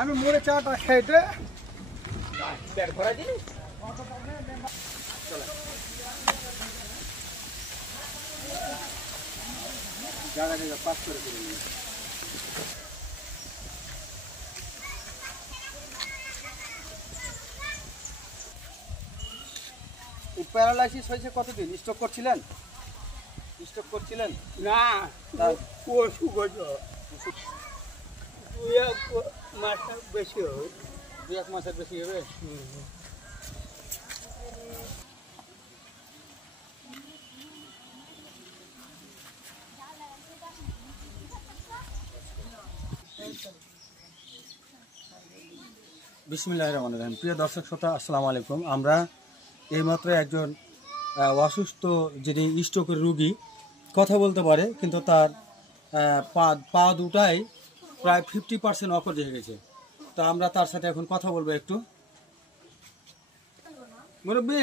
আমি মোড়ে চাটা খাইতে পেট ভরা জিনিস জায়গা পাস করে প্যারালাইসিস হয়েছে কতদিন? স্ট্রোক করছিলেন? না ওষুধ মাস বেশি হবে, 2-1 মাসের বেশি হবে। বিসমিল্লাহির রহমানির রহিম। প্রিয় দর্শক শ্রোতা, আসসালামু আলাইকুম। আমরা এইমাত্র একজন অসুস্থ যিনি স্ট্রোকের রোগী, কথা বলতে পারে কিন্তু তার পা দুটাই প্রায় 50% অকেজ হয়ে গেছে। তো আমরা তার সাথে এখন কথা বলবো একটু। মুরব্বী,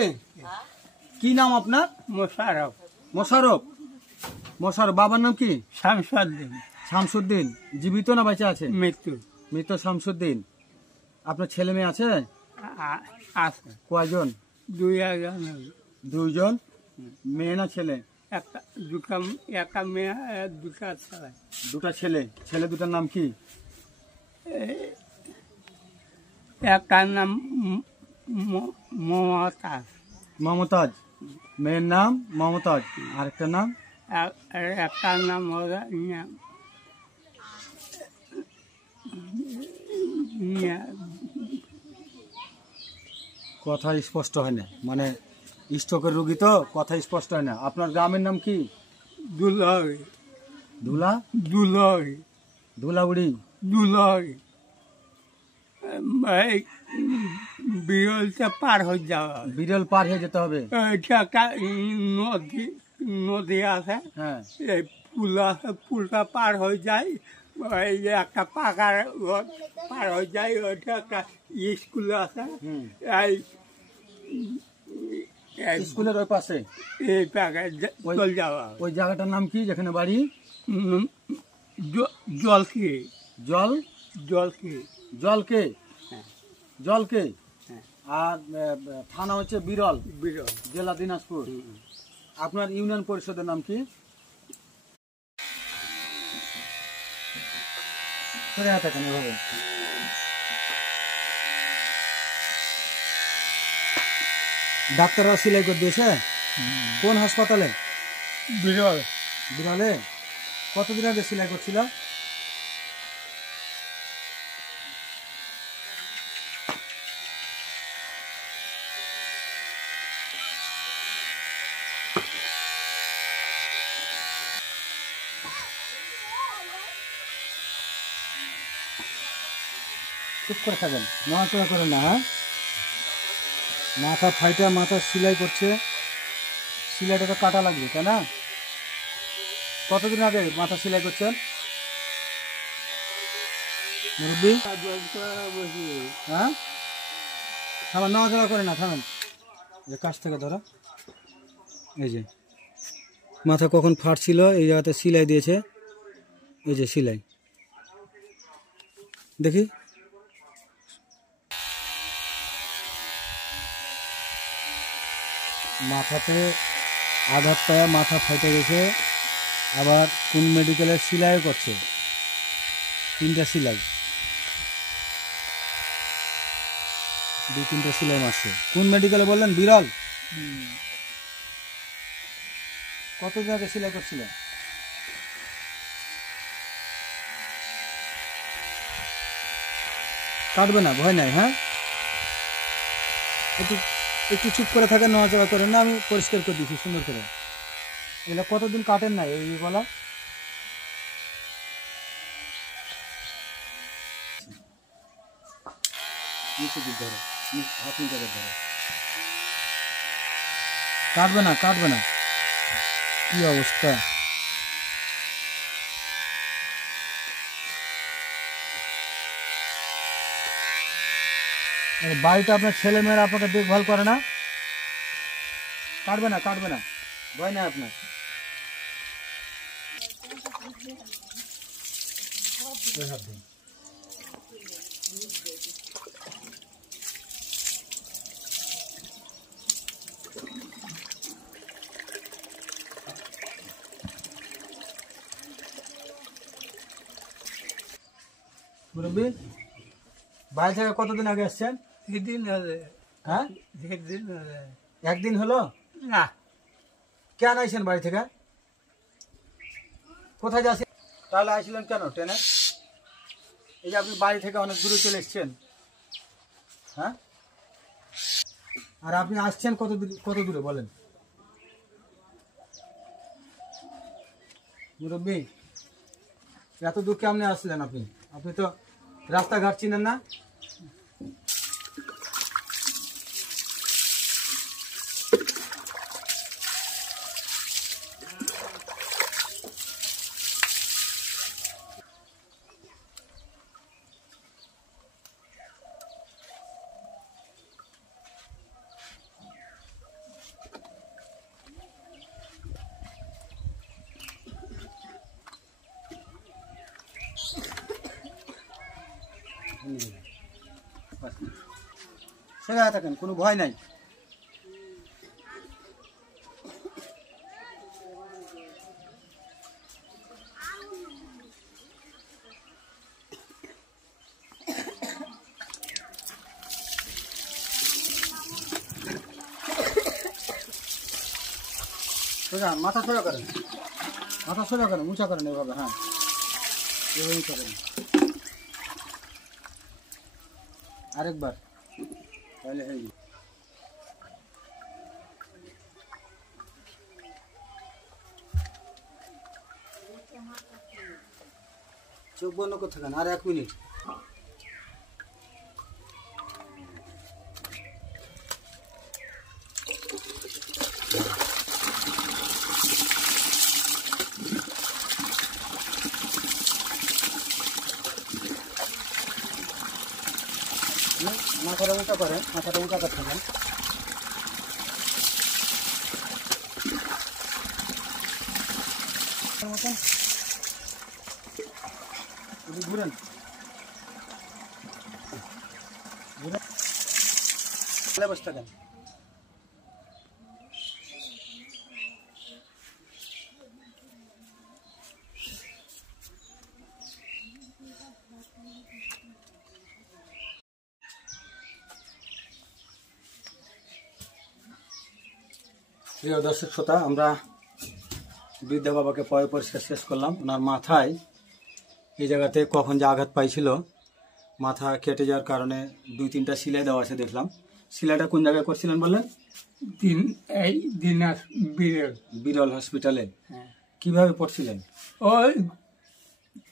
কি নাম আপনার? মোশাররফ। বাবার নাম কি? শামসুদ্দিন। জীবিত না বেঁচে আছে? মৃত শামসুদ্দিন। আপনার ছেলে মেয়ে আছে? কয়জন? দুইজন। মেয়ে না ছেলে? একটা মেয়ে, দুটা ছেলে। ছেলে দুটার নাম কি? একটার নাম মমতাজ। মেয়ের নাম মমতাজ। আরেকটা নাম? একটার নাম কথা স্পষ্ট হয় না, মানে স্ট্রোকের রোগী তো কথা স্পষ্ট হয় না। আপনার গ্রামের নাম কি? ধুলাউড়ি। বিরলটা পার হয়ে যাওয়া, বিরল পার হয়ে যেতে হবে। নদী আছে, হ্যাঁ, এই পুল আছে, পুলটা পার হয়ে যায়, এই একটা পাকার পার হয়ে যায়, ওইটা একটা স্কুল আছে, এই স্কুলের ওই পাশে এই পাকায় চলে যাওয়া। ওই জায়গাটার নাম কি যেখানে বাড়ি? জলকে। আর থানা হচ্ছে বিরল, জেলা দিনাজপুর। আপনার ইউনিয়ন পরিষদের নাম কি? ডাক্তাররা সিলাই করে দিয়েছে? কোন হাসপাতালে? বিরলে। কতদিন আগে সিলাই করছিল? চুপ করে থাকেন, নড়াচড়া করেন না। হ্যাঁ, মাথা ফাইটা, মাথা সিলাই করছে, সিলাইটা তো কাটা লাগবে, তাই না? কতদিন আগে মাথা সিলাই করছেন মুরব্বী? হ্যাঁ, থামেন, নড়াচড়া করে না, থামেন। যে কাছ থেকে ধরো, এই যে মাথা কখন ফাটছিল, এই জায়গাতে সিলাই দিয়েছে, এই যে সিলাই দেখি। মাথাতে আঘাত পায়া মাথা ফাইটে গেছে। আবার কোন মেডিকেলের সিলাইও করছে, 3টা সিলাই, 2-3টা সিলাই মারছে। কোন মেডিকেলে বললেন? বিরল। কত জায়গায় সিলাই করছিলেন? কাটবে না, ভয় নাই। হ্যাঁ, একটু চুপ করে থাকেন, নড়াচড়া করেন না, আমি পরিষ্কার করে দিচ্ছি সুন্দর করে। এগুলো কতদিন কাটেন না এই গলা? নিচে দিক ধরো, হাত নিচে ধরো। কাটবে না। কি অবস্থা! বাড়িতে আপনার ছেলে মেয়েরা আপনাকে দেখভাল করে না? কাটবে না, ভয় নাই আপনার। মুরব্বী বাড়ি থেকে কতদিন আগে আসছেন? সেদিন হলে হ্যাঁ, সেদিন হলে একদিন হলো। না কেন আইছেন বাড়ি থেকে? কোথায় যাচ্ছেন? তাহলে আইছিলেন কেন ট্রেনে? এই যে আপনি বাড়ি থেকে অনেক দূরে চলে এসছেন। হ্যাঁ, আর আপনি আসছেন কত দূরে বলেন মুরব্বী? এত দূর কেমনে আসলেন আপনি? আপনি তো রাস্তাঘাট চিনেন না। সেখানে থাকেন, কোনো ভয় নাই। সোজা মাথা সোজা করেন, মাথা সোজা করেন, উঁচা করেন এভাবে। হ্যাঁ, এভাবে উঁচা করেন। আরেকবার, তাহলে হয়ে যাবে। চোখ বন্ধ করে থাকেন, আর 1 মিনিট। মাথাটা উঁচা করেন, মাথাটা উঁচা করতে থাকেন। মতন ঘুরেন, ঘুরে বসে থাকেন। প্রিয় দর্শক শ্রোতা, আমরা বৃদ্ধ বাবাকে পয় পরিষ্কার শেষ করলাম। ওনার মাথায় এই জায়গাতে কখন যে আঘাত পাইছিল, মাথা কেটে যাওয়ার কারণে 2-3টা সেলাই দেওয়া আছে দেখলাম। সেলাইটা কোন জায়গায় করছিলেন বললেন? এই দিনাজ বিরল। বিরল হসপিটালে। কিভাবে পড়ছিলেন? ওই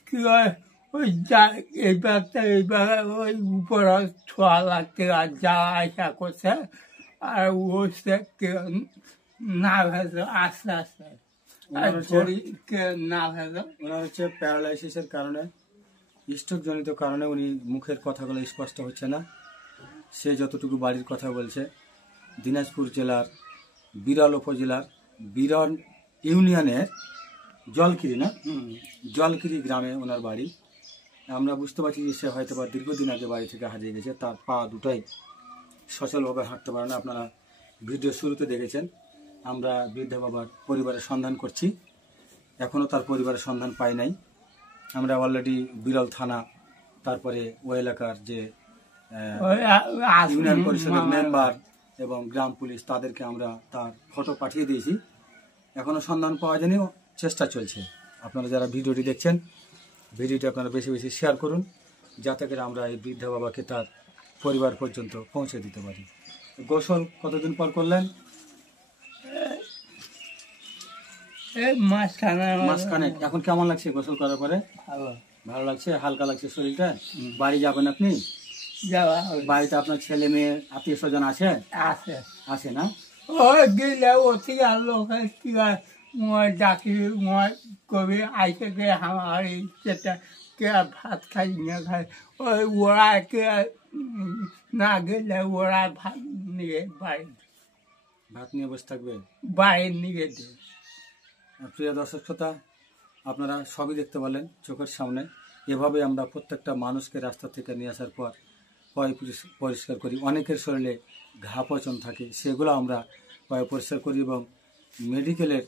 কি হয়, ওই এইবার ওই উপরে ছোঁয়া লাগতে আর যাওয়া আসা করছে, আর ও সে না ভেজো আস্তে আস্তে শরীরকে না ভেজো। ওনার হচ্ছে প্যারালাইসিসের কারণে, স্ট্রোক জনিত কারণে উনি মুখের কথাগুলো স্পষ্ট হচ্ছে না। সে যতটুকু বাড়ির কথা বলছে, দিনাজপুর জেলার বিরল উপজেলার বিরল ইউনিয়নের জলকিরি, না জলকিরি গ্রামে ওনার বাড়ি। আমরা বুঝতে পারছি যে সে হয়তো বা দীর্ঘদিন আগে বাড়ি থেকে হারিয়ে গেছে। তার পা দুটাই সচলভাবে হাঁটতে পারে না। আপনারা ভিডিও শুরুতে দেখেছেন। আমরা বৃদ্ধ বাবার পরিবারের সন্ধান করছি, এখনও তার পরিবারের সন্ধান পাই নাই। আমরা অলরেডি বিরল থানা, তারপরে ওই এলাকার যে ইউনিয়ন পরিষদের মেম্বার এবং গ্রাম পুলিশ, তাদেরকে আমরা তার ফটো পাঠিয়ে দিয়েছি। এখনও সন্ধান পাওয়া যায়নি, চেষ্টা চলছে। আপনারা যারা ভিডিওটি দেখছেন, ভিডিওটি আপনারা বেশি বেশি শেয়ার করুন, যাতে করে আমরা এই বৃদ্ধ বাবাকে তার পরিবার পর্যন্ত পৌঁছে দিতে পারি। গোসল কতদিন পর করলেন? মাসখানেক। এখন কেমন লাগছে গোসল করার পরে? ভালো লাগছে, হালকা লাগছে শরীরটা। বাড়ি যাবেন আপনি? বাড়িতে আপনার ছেলে মেয়ে আত্মীয় স্বজন আছে? আছে না? ওই গেলে ওটি আর লোক ডাকি কবি আইসে কে আমার সেটা কে ভাত খাই না খাই, ওই ওরা কে না গেলে ওরা ভাত নিয়ে ভাত নিয়ে বসে থাকবে, বাইরে নিয়ে দেবে। প্রিয় দর্শক শ্রোতা, আপনারা সবই দেখতে পেলেন চোখের সামনে। এভাবে আমরা প্রত্যেকটা মানুষকে রাস্তা থেকে নিয়ে আসার পর পয় পরিষ্কার করি। অনেকের শরীরে ঘা পচন থাকে, সেগুলো আমরা পয় পরিষ্কার করি এবং মেডিকেলের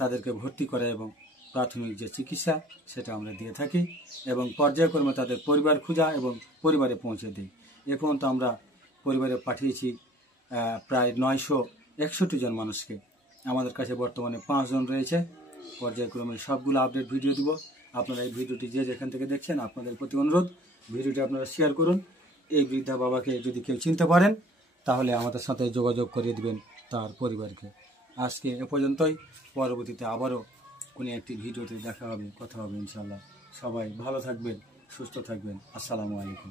তাদেরকে ভর্তি করে এবং প্রাথমিক যে চিকিৎসা সেটা আমরা দিয়ে থাকি এবং পর্যায়ক্রমে তাদের পরিবার খোঁজা এবং পরিবারে পৌঁছে দিই। এখন তো আমরা পরিবারে পাঠিয়েছি প্রায় 961 জন মানুষকে। আমাদের কাছে বর্তমানে 5 জন রয়েছে। পর্যায়ক্রমে সবগুলো আপডেট ভিডিও দিব। আপনারা এই ভিডিওটি যে যেখান থেকে দেখছেন আপনাদের প্রতি অনুরোধ, ভিডিওটি আপনারা শেয়ার করুন। এই বৃদ্ধা বাবাকে যদি কেউ চিনতে পারেন তাহলে আমাদের সাথে যোগাযোগ করিয়ে দেবেন তার পরিবারকে। আজকে এ পর্যন্তই, পরবর্তীতে আবারও কোনো একটি ভিডিওতে দেখা হবে, কথা হবে ইনশাল্লাহ। সবাই ভালো থাকবেন, সুস্থ থাকবেন। আসসালামু আলাইকুম।